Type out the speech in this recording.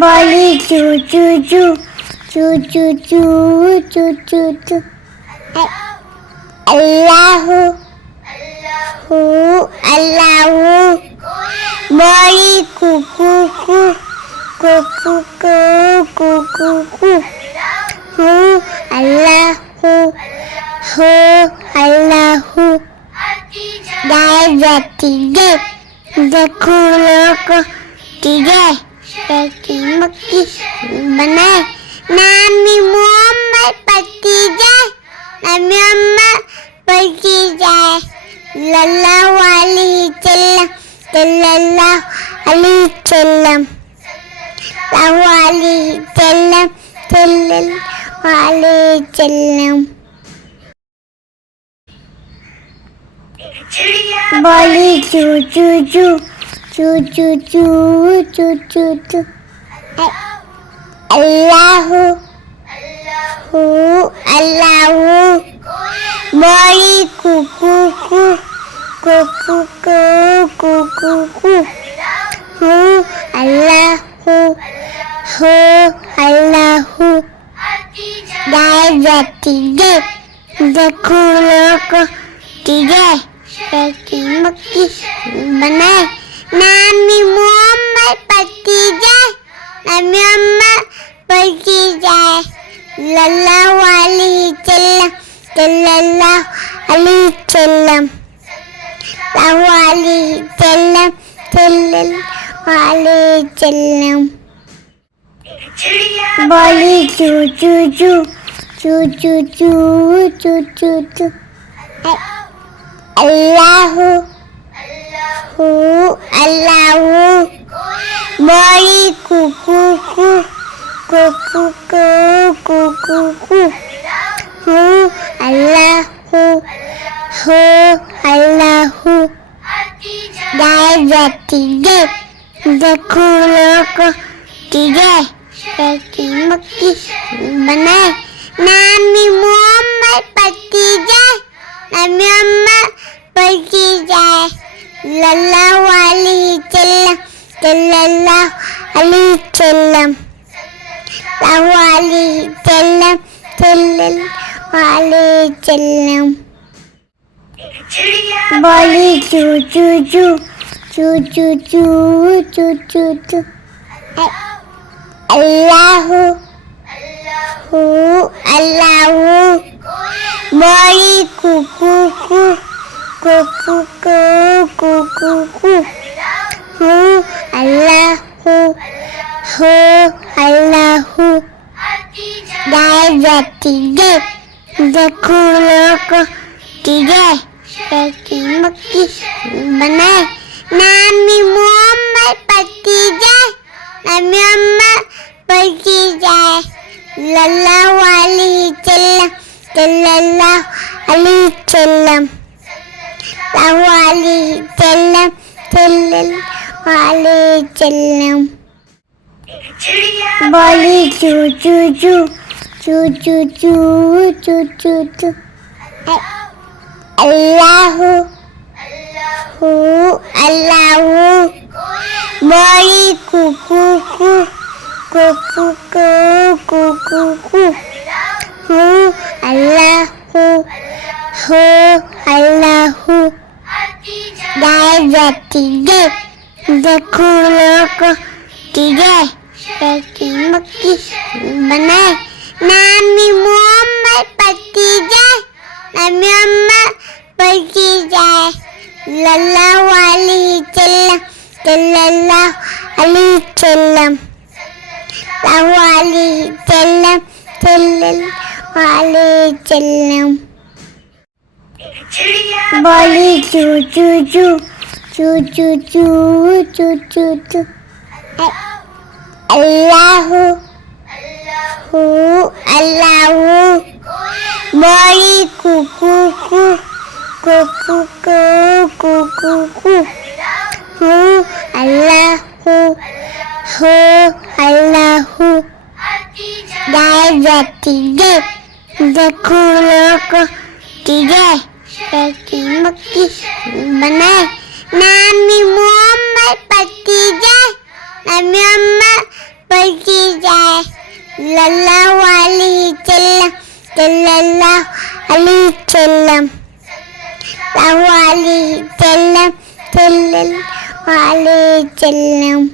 बोली चू चू चू चू चू चू चू चू चू अल्लाह हू अल्लाह बोली कुकू कू कुकू कू कुकू कू हू अल्लाह हू अल्लाह गाय जाती गे देखो लोग टीगे की मक्की बनाए नामी मोहम्मद पति जाए नामी अम्मा पति जाए लल्ला वाली चल्लम लल्ला अली चल्लम वाली चल्लम वाली चल्लम बोली चू चू चू चू चू चू चू चू चू अल्लाह हू अल्लाह बोली कुकू कू कुकू कू कुकू कू हू अल्लाह हू अल्लाह गाय जाती गे देखो लोग टीगे की मक्की बनाए नामी मोहम्मद पति जाए नामी अम्मा पति जाए लल्ला वाली चल्लम लल्ला अली चल्लम वाली चल्लम वाली चल्लम बोली चू चू चू चू चू चू चू चू चू अल्लाह हू अल्लाह बोली कुकू कू कुकू कू कुकू कू हू अल्लाह अल्लाह गाय जाती गे देखो लोग टीगे की मक्की बनाए नामी मोहम्मद पति जाए नामी अम्मा पति जाए लल्ला वाली चल्लम लल्ला अली चल्लम वाली चल्लम वाली चल्लम बोली चू चू चू चू चू चू चू चू चू अल्लाह हू अल्लाह बोली कुकू कू कुकू कू कुकू कू हू अल्लाह अल्लाह गाय जाती गे देखो लोग टीगे की मक्की बनाए नामी मोहम्मद पति जाए नामी अम्मा पति जाए लल्ला वाली चल्लम लल्ला अली चल्लम वाली चल्लम वाली चल्लम बोली चू चू चू चू चू चू चू चू चू अल्लाह हू अल्लाह बोली कुकू कू कुकू कू कुकू कू हू अल्लाह अल्लाह गाय जाती गे देखो लोग टीगे की मक्की बनाए नामी मोहम्मद पति जाए नामी अम्मा पति जाए लल्ला वाली चल्लम लल्ला अली चल्लम वाली चल्लम वाली चल्लम बोली चू चू चू चू चू चू चू चू चू अल्लाह हू अल्लाह बोली कुकू कू कुकू कू कुकू कू हू अल्लाह अल्लाह गाय जाती गे देखो लोग टीगे की मक्की बनाए नामी मोहम्मद पति जाए नामी अम्मा बची जाए लल्ला वाली चल्लम चल्ला अली चल्लम वाली चल्लम चल्लल वाली चल्लम